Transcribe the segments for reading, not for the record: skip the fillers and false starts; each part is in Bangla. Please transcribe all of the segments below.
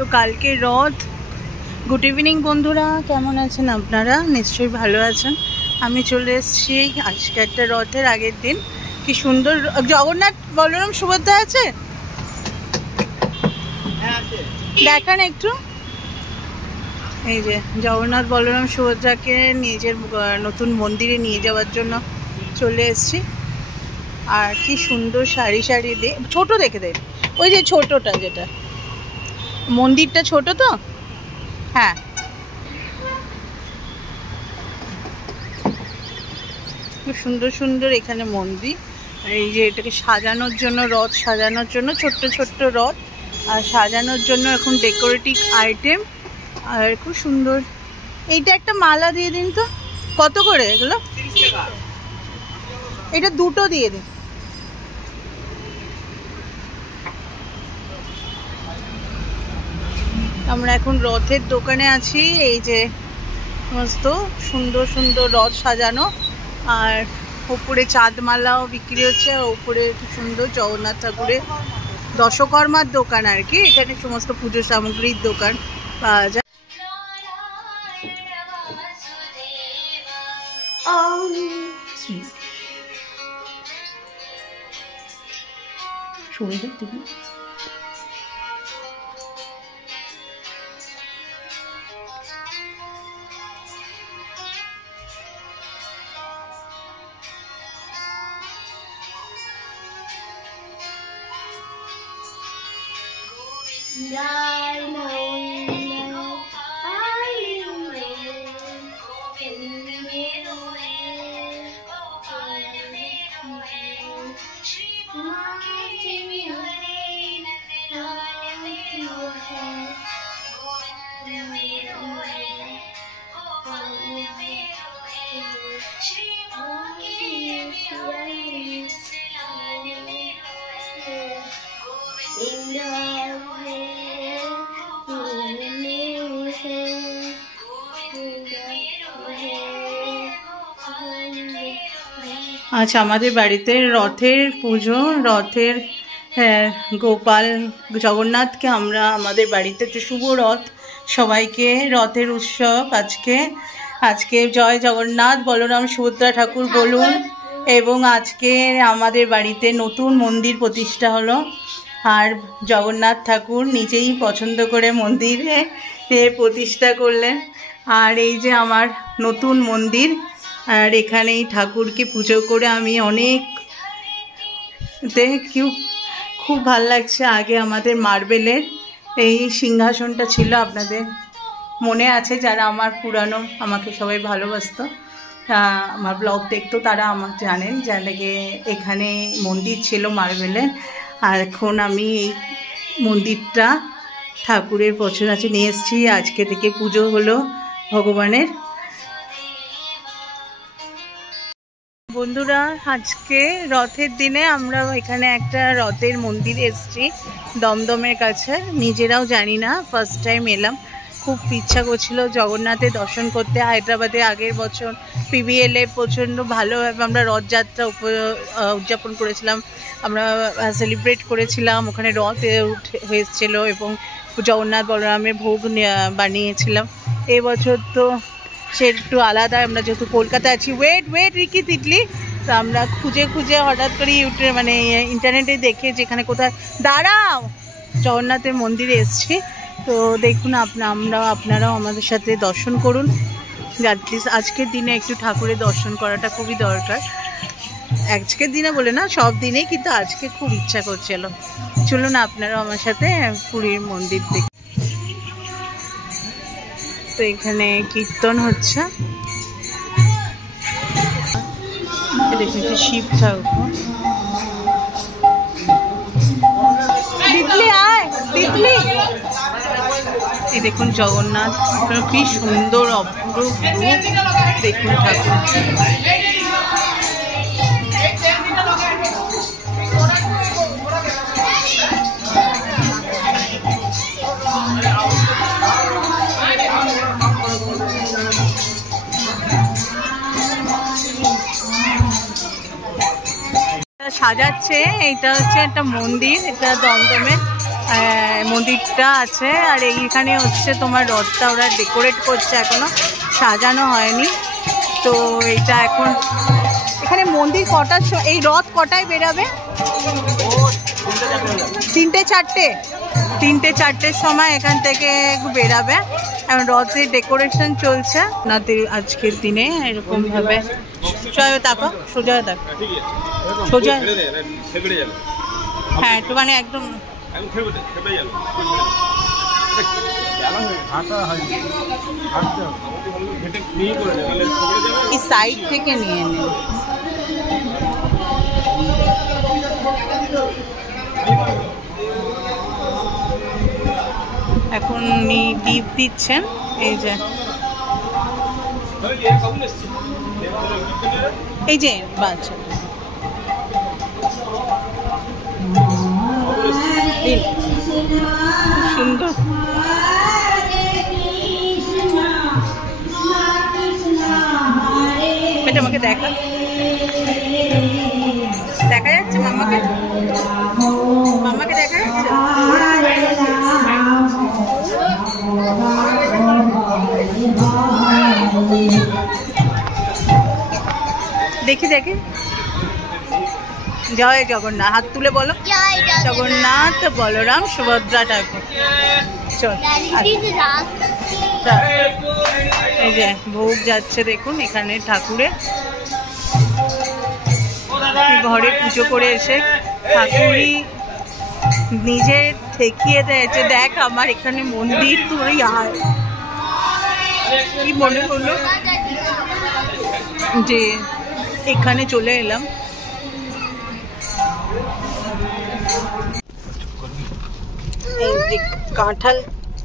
তো কালকে রথ। গুড ইভিনিং বন্ধুরা, কেমন আছেন আপনারা? নিশ্চয়ই ভালো আছেন। আমি চলে এসেছি আজকে একটা রথের আগের দিন। কি সুন্দর জগন্নাথ বলরাম সুভদ্রা আছে, দেখান একটু। এই যে জগন্নাথ বলরাম সুভদ্রাকে নিজের নতুন মন্দিরে নিয়ে যাওয়ার জন্য চলে এসেছি। আর কি সুন্দর সারি সারি দিয়ে, ছোট দেখে দেয় ওই যে ছোটটা, যেটা মন্দিরটা ছোট তো, হ্যাঁ খুব সুন্দর সুন্দর এখানে মন্দির। এই যে এটাকে সাজানোর জন্য, রথ সাজানোর জন্য ছোট্ট ছোট্ট রথ, আর সাজানোর জন্য এখন ডেকোরেটিভ আইটেম। আর খুব সুন্দর। এইটা একটা মালা দিয়ে দিন তো, কত করে এগুলো? এটা দুটো দিয়ে দিন। আমরা এখন রথের দোকানে আছি। এই যে মস্ত সুন্দর সুন্দর রথ সাজানো, আর উপরে চাঁদমালাও বিক্রি হচ্ছে। আর উপরে খুব সুন্দর জগন্নাথ ঠাকুরের দশকর্মার দোকান আর কি। এখানে সমস্ত পুজো সামগ্রীর দোকান পাওয়া যায়। আচ্ছা, আমাদের বাড়িতে রথের পুজো, রথের গোপাল জগন্নাথকে আমরা আমাদের বাড়িতে একটা শুভ রথ, সবাইকে রথের উৎসব আজকে জয় জগন্নাথ বলরাম সুভদ্রা ঠাকুর বলুন। এবং আজকে আমাদের বাড়িতে নতুন মন্দির প্রতিষ্ঠা হলো, আর জগন্নাথ ঠাকুর নিজেই পছন্দ করে মন্দিরে প্রতিষ্ঠা করলেন। আর এই যে আমার নতুন মন্দির, আর এখানেই ঠাকুরকে পুজো করে আমি অনেক খুব ভাল লাগছে। আগে আমাদের মার্বেলের এই সিংহাসনটা ছিল, আপনাদের মনে আছে যারা আমার পুরানো, আমাকে সবাই ভালোবাসতো, আমার ব্লগ দেখতো, তারা আমার জানেন যে এখানে মন্দির ছিল মার্বেলের। আর এখন আমি এই মন্দিরটা ঠাকুরের পছন্দ আছে নিয়ে এসেছি। আজকে থেকে পুজো হলো ভগবানের। বন্ধুরা, আজকে রথের দিনে আমরা এখানে একটা রথের মন্দিরে এসেছি দমদমের কাছে। নিজেরাও জানি না, ফার্স্ট টাইম এলাম। খুব ইচ্ছা করছিল জগন্নাথের দর্শন করতে। হায়দ্রাবাদে আগের বছর PVL-এ প্রচণ্ড ভালোভাবে আমরা রথযাত্রা উদযাপন করেছিলাম, আমরা সেলিব্রেট করেছিলাম। ওখানে রথ হয়েছিল এবং জগন্নাথ বলরামের ভোগ বানিয়েছিলাম। এবছর তো সে একটু আলাদা। আমরা যেহেতু কলকাতায় আছি, ওয়েট রিকি তিতলি, তো আমরা খুঁজে হঠাৎ করে ইন্টারনেটে দেখে যেখানে কোথায় দাঁড়াও জগন্নাথের মন্দিরে এসেছি। তো দেখুন আপনারাও আমাদের সাথে দর্শন করুন। অ্যাটলিস্ট আজকের দিনে একটু ঠাকুরের দর্শন করাটা খুবই দরকার। আজকের দিনে বলে না, সব দিনেই, কিন্তু আজকে খুব ইচ্ছা করছিল। চলুন আপনারাও আমার সাথে পুরীর মন্দির দেখুন। তো এখানে কীর্তন হচ্ছে, দেখুন শিব ঠাকুর। এই দেখুন জগন্নাথ, কি সুন্দর অপূর্ব রূপ, দেখুন ঠাকুর। সাজাচ্ছে। এটা হচ্ছে একটা মন্দির, এটা দমদমে। মন্দিরটা আছে। আর এইখানে হচ্ছে তোমার রথটা ওরা ডেকোরেট করছে, এখনো সাজানো হয়নি। তো এইটা এখন এখানে মন্দির কটার, এই রথ কটায় বেরাবে? 3-4টের সময় এখান থেকে বেরাবে। এখন রথের ডেকোরেশন চলছে নাতে আজকের দিনে এরকম ভাবে। দেখো সোজা দেখো, সোজা, হ্যাঁ একটু মানে একদম এই সাইড থেকে নিয়ে নে। এখন দীপ দিচ্ছেন, এই যে বাচ্চা সুন্দর। এটা আমাকে দেখা যাচ্ছে, মাম্মাকে দেখা যাচ্ছে। দেখি জয় জগন্নাথ, হাত তুলে বলো জগন্নাথ বলরাম সুভদ্রা ঠাকুর। চল এই যে ভোগ যাচ্ছে দেখুন এখানে ঠাকুরের। ঘরে পুজো করে এসে ঠাকুরই নিজে ঠেকিয়ে দিয়েছে, দেখ আমার এখানে মন্দির, তুই আয়। কি মনে করলো যে এখানে চলে এলাম।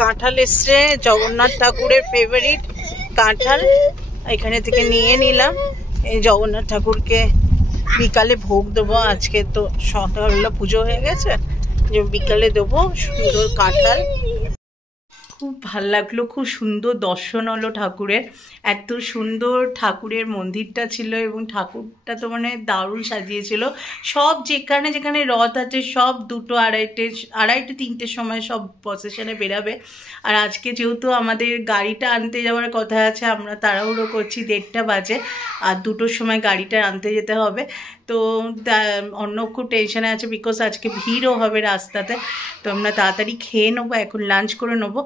কাঁঠাল এসছে, জগন্নাথ ঠাকুরের ফেভারিট কাঁঠাল, এখানে থেকে নিয়ে নিলাম। এই জগন্নাথ ঠাকুরকে বিকালে ভোগ দেবো। আজকে তো সকালবেলা পুজো হয়ে গেছে, যে বিকালে দেবো সুন্দর কাঁঠাল। খুব ভাল লাগলো, খুব সুন্দর দর্শন হলো ঠাকুরের। এত সুন্দর ঠাকুরের মন্দিরটা ছিল এবং ঠাকুরটা তো মানে দারুণ সাজিয়েছিল। সব যেখানে যেখানে রথ আছে সব 2টো, 2:30, 3টের সময় সব প্রসেশনে বেরাবে। আর আজকে যেহেতু আমাদের গাড়িটা আনতে যাওয়ার কথা আছে, আমরা তাড়াহুড়ো করছি, 1:30 বাজে, আর 2টোর সময় গাড়িটা আনতে যেতে হবে। তো অন্য খুব টেনশনে আছে, বিকজ আজকে ভিড়ও হবে রাস্তাতে। তো আমরা তাড়াতাড়ি খেয়ে নেবো, এখন লাঞ্চ করে নেবো,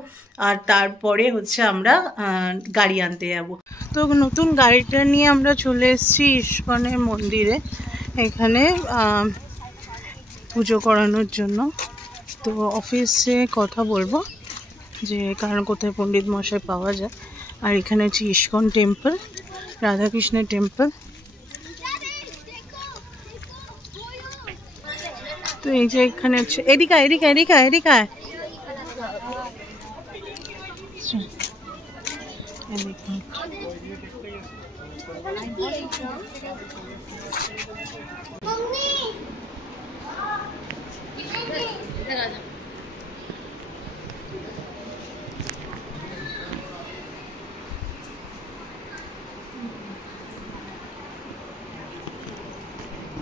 আর তারপরে হচ্ছে আমরা গাড়ি আনতে যাব। তো নতুন গাড়িটা নিয়ে আমরা চলে এসেছি ইস্কনের মন্দিরে, এখানে পুজো করানোর জন্য। তো অফিসে কথা বলবো যে কারণ কোথায় পণ্ডিত মশাই পাওয়া যায়। আর এখানে হচ্ছে ইস্কন টেম্পল, রাধাকৃষ্ণের টেম্পল। তো এই যে এখানে হচ্ছে এদিকা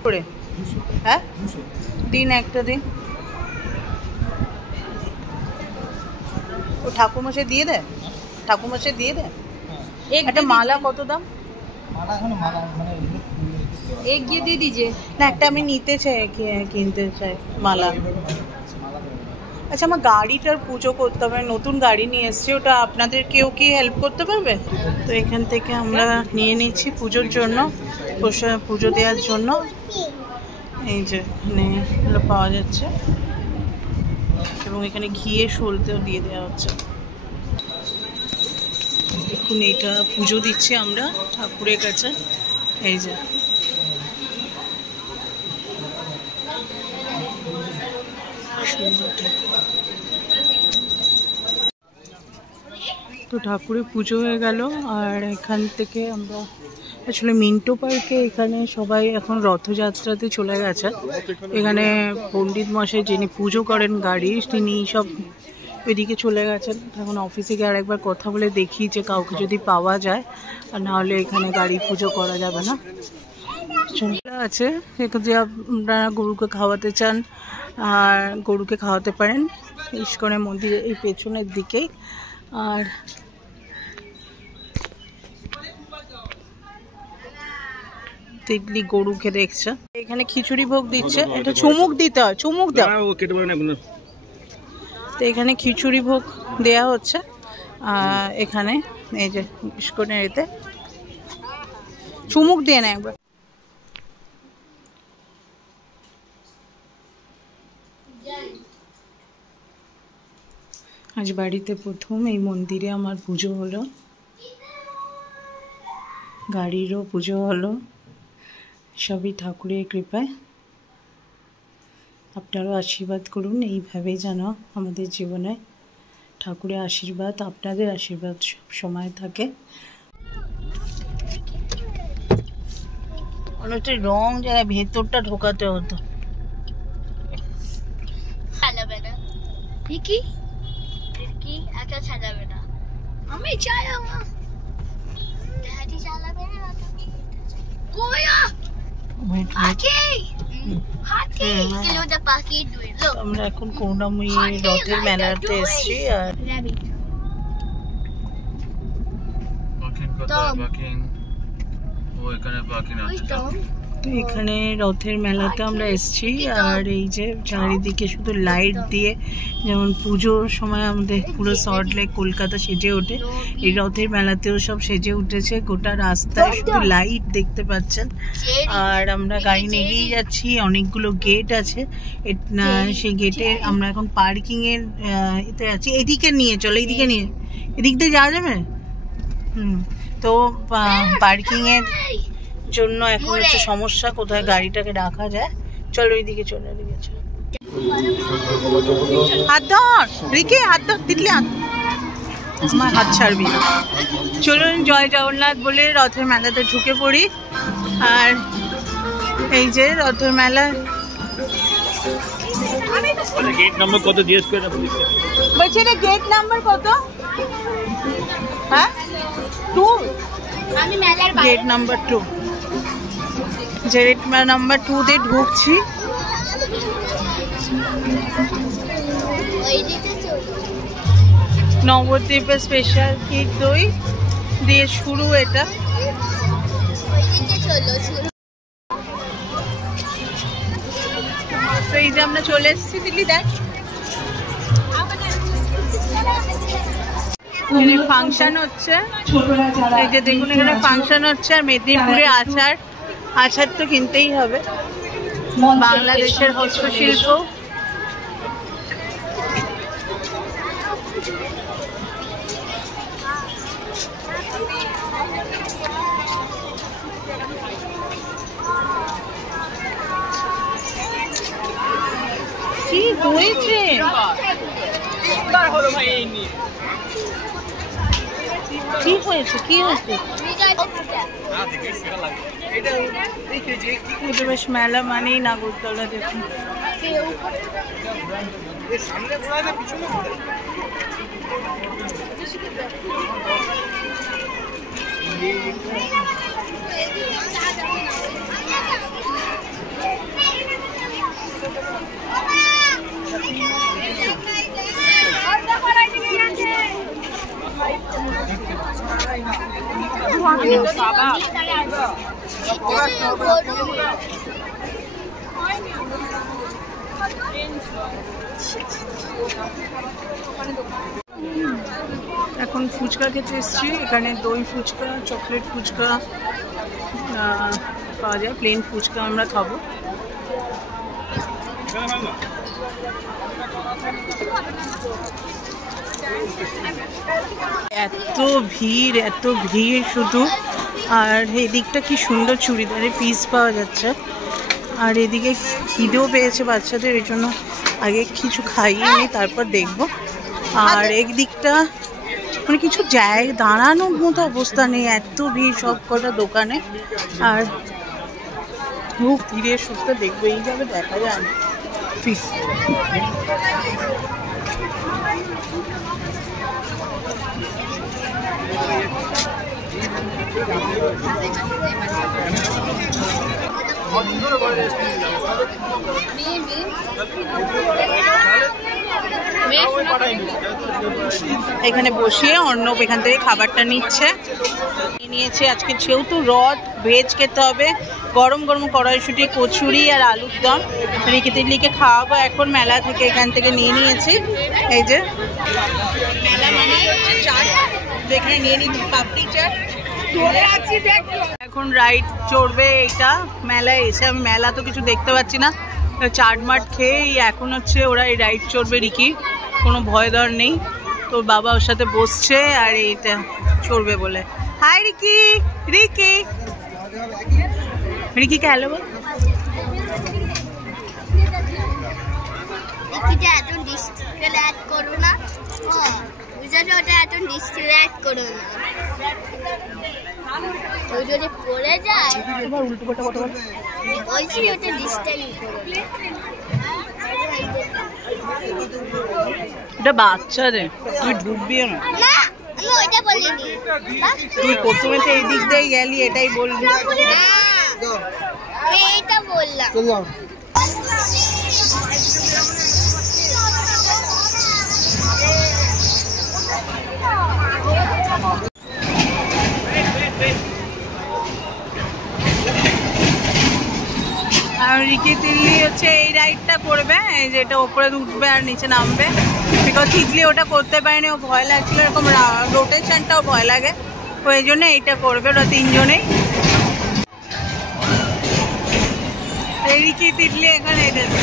করে, হ্যাঁ দিন একটা দিন ও ঠাকুরমশাই দিয়ে দেয়, একটা মালা কত দাম? এক গিয়ে দিয়ে দিজে না, একটা আমি নিতে চাই, কিনতে চাই মালা। আচ্ছা আমার গাড়িটার পুজো করতে হবে, নতুন গাড়ি নিয়ে এসছি, ওটা আপনাদের কেউ কি হেল্প করতে পারবে? তো এখান থেকে আমরা নিয়ে নিচ্ছি পুজোর জন্য, পুজো দেওয়ার জন্য। এই যে এখানে পাওয়া যাচ্ছে এবং এখানে ঘিয়ে সলতেও দিয়ে দেওয়া হচ্ছে। দেখুন এইটা পুজো দিচ্ছি আমরা ঠাকুরের কাছে। এই যে তো ঠাকুরের পুজো হয়ে গেল। আর এখান থেকে আমরা আসলে মিন্টো পার্কে, এখানে সবাই এখন রথযাত্রাতে চলে গেছে। এখানে পণ্ডিত মশাই যিনি পুজো করেন গাড়ি, তিনি সব এদিকে চলে গেছেন। এখন অফিসে গিয়ে আরেকবার কথা বলে দেখি যে কাউকে যদি পাওয়া যায়, আর নাহলে এখানে গাড়ি পুজো করা যাবে না। আছে যে আপনারা গরুকে খাওয়াতে চান আর গরুকে খাওয়াতে পারেন। ইস্কনের মন্দিরের এই পেছনের দিকেই। আর তিতলি গরুকে দেখছে, এখানে খিচুড়ি ভোগ দিচ্ছে, এটা চুমুক দিতে হয়, চুমুক দাও। তো এখানে খিচুড়ি ভোগ দেয়া হচ্ছে এখানে এই যে ইস্কনের এতে চুমুক দিয়ে না একবার। আজ বাড়িতে প্রথম এই মন্দিরে আমার পুজো হলো, গাড়িরও পুজো হলো, সবই ঠাকুরের কৃপায়। আপনারাও আশীর্বাদ করুন এইভাবেই যেন আমাদের জীবনে ঠাকুরের আশীর্বাদ, আপনাদের আশীর্বাদ সব সময় থাকে। অনেকটা রং জায়গায় ভেতরটা ঢোকাতে হতো। আমি চালাবো, ড্যাডি চালাবে না। আমরা এখন করুণাময়ী রথের মেলাতে এসেছি। আর এখানে রথের মেলাতে আমরা এসেছি। আর এই যে চারিদিকে শুধু লাইট দিয়ে, যেমন পুজোর সময় আমাদের পুরো সল্ট লেক কলকাতা সেজে ওঠে, এই রথের মেলাতেও সব সেজে উঠেছে। গোটা রাস্তায় শুধু লাইট দেখতে পাচ্ছেন। আর আমরা গাড়ি নিয়েই যাচ্ছি, অনেকগুলো গেট আছে, সেই গেটে আমরা এখন পার্কিং এর এতে আছি। এদিকে নিয়ে চলো, এইদিকে নিয়ে, এদিক দিয়ে যাওয়া যাবে। তো পার্কিং এর জন্য এখন হচ্ছে সমস্যা, কোথায় গাড়িটাকে রাখা যায়। চলো ওইদিকে চলে, ওইদিকে চলো। হাত ধর রিকে, হাত ধর, তিতলি হাত, আমার হাত ছাড়বি। চলুন জয় জগন্নাথ বলে রথের মেলাতে ঢুকে পড়ি। আর এই যে রথের মেলা, গেট নাম্বার কত জিজ্ঞেস করে বলছি না, গেট নাম্বার কত? হ্যাঁ 2, গেট নাম্বার 2, গেট নাম্বার 2 তে ঢুকছি। নবদ্বীপের স্পেশাল ক্ষীর দই দিয়ে শুরু এটা। তো এই যে আমরা চলে এসেছি, দিল্লি দেখ ফাংশন হচ্ছে, এই যে দেখুন এখানে ফাংশন হচ্ছে। আর মেদিনীপুরে আচার তো কিনতেই হবে, বাংলাদেশের হস্তশিল্প। কি হয়েছে? কি হয়েছে? কি হয়েছে? বেশ মেলা মানেই নাগরদোলা। দেখুন এখন ফুচকা খেতে এসেছি। এখানে দই ফুচকা, চকলেট ফুচকা পাওয়া যায়। প্লেন ফুচকা আমরা খাবো। এত ভিড়, এত ভিড় শুধু। আর এদিকটা কি সুন্দর চুড়িদারের পিস পাওয়া যাচ্ছে। আর এদিকে খিদেও পেয়েছে বাচ্চাদের, এই জন্য আগে কিছু খাইয়ে নিই, তারপর দেখবো। আর একদিকটা মানে কিছু জায়গা দাঁড়ানোর মতো অবস্থা নেই, এত ভিড় সব কটা দোকানে। আর খুব ধীরে সুস্থ দেখবো, এই যাবে দেখা যায় না। এখানে বসিয়ে অর্ণব এখান থেকে খাবারটা নিচ্ছে। নিয়েছে আজকে যেহেতু রথ, ভেজ খেতে হবে, গরম গরম কড়াইশুঁটি, কচুরি আর আলুর দম রিকি তিল্লিকে খাওয়াবো এখন মেলা থেকে, এখান থেকে নিয়ে নিয়েছি। এই যে মেলা মানে হচ্ছে চাট, এখানে নিয়ে নিচ্ছি পাপড়ি চাট। এখন রাইড চড়বে এটা মেলায় এসে, আমি মেলা তো কিছু দেখতে পাচ্ছি না, চাট মাট খেয়ে এখন হচ্ছে ওরা এই রাইড চড়বে। রিকি কোনো ভয় ডর নেই, তোর বাবা ওর সাথে বসছে আর এইটা চড়বে বলে। হাই রিকি, রিকি রিকি কে হ্যালো বল। এত ডিস্ট্রাক্ট করো না, ওটা এত ডিস্ট্রাক্ট করো না, ওই যদি পড়ে যায় উল্টো পাল্টা কথা বল। বলছি ওটা ডিস্ট্রাক্ট করো না। এটা বাচ্চাদের, তুই ঢুকবিও না। না আমি ওইটা বলিনি, তুই প্রথমে তো এই দিক দিয়ে গেলি, এটাই বলবি। এইটা বললাম। আর রিকি তিল্লি হচ্ছে এই রাইডটা করবে, এই যে এটা ওপরে উঠবে আর নিচে নামবে। বিকজ তিতলি ওটা করতে পারেনি, ও ভয় লাগছিল, এরকম রোটেশনটাও ভয় লাগে, ওই জন্য এইটা করবে ওরা তিনজনেই। এই রিকি তিতলি এখানে এসেছে।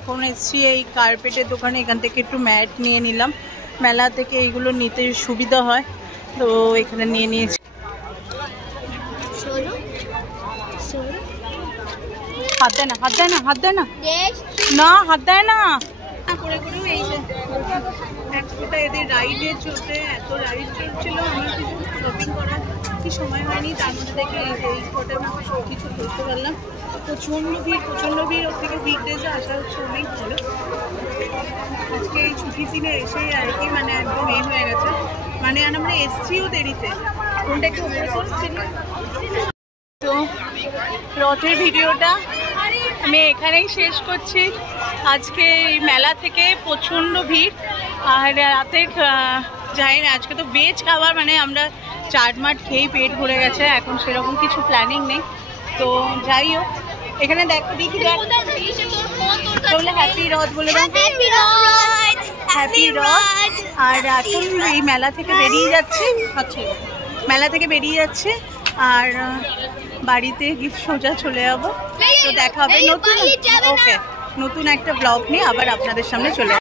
এখন এসছি এই কার্পেটের দোকানে, এখান থেকে একটু ম্যাট নিয়ে নিলাম, মেলা থেকে এইগুলো নিতে সুবিধা হয়, তো এখানে নিয়ে নিয়েছি। হাত দেয় না, হাত দেয় না, হাত দেয় না, না হাত দেয় না করে করেও। এই যে এক ফোটা এদের রাইডে চলতে, এত রাইড চলছিল, আমার কিছু শপিং করার কি সময় হয়নি, তার মধ্যে দেখে এই ফোটার মধ্যে সব কিছু করতে পারলাম। প্রচণ্ড ভিড়, ওর থেকে উইকডেজে আসা হচ্ছে অনেক ভালো। আজকে এই ছুটির দিনে এসে আর কি মানে একদম হয়ে গেছে, মানে আমরা এসছিও দেরিতে। কোনটা একটু তো রথের ভিডিওটা আমি এখানেই শেষ করছি। আজকে এই মেলা থেকে প্রচণ্ড ভিড়, আর রাতে যাই না, আজকে তো ভেজ খাবার, মানে আমরা চাট মাট খেয়েই পেট ভরে গেছে, এখন সেরকম কিছু প্ল্যানিং নেই। তো যাই হোক, এখানে দেখো দেখি হ্যাপি রথ বলে দাও, হ্যাপি রথ। আর এখন এই মেলা থেকে বেরিয়ে যাচ্ছি, আচ্ছা মেলা থেকে বেরিয়ে যাচ্ছে আর বাড়িতে সোজা চলে যাবো। তো দেখা হবে নতুন একটা ব্লগ নিয়ে, আবার আপনাদের সামনে চলে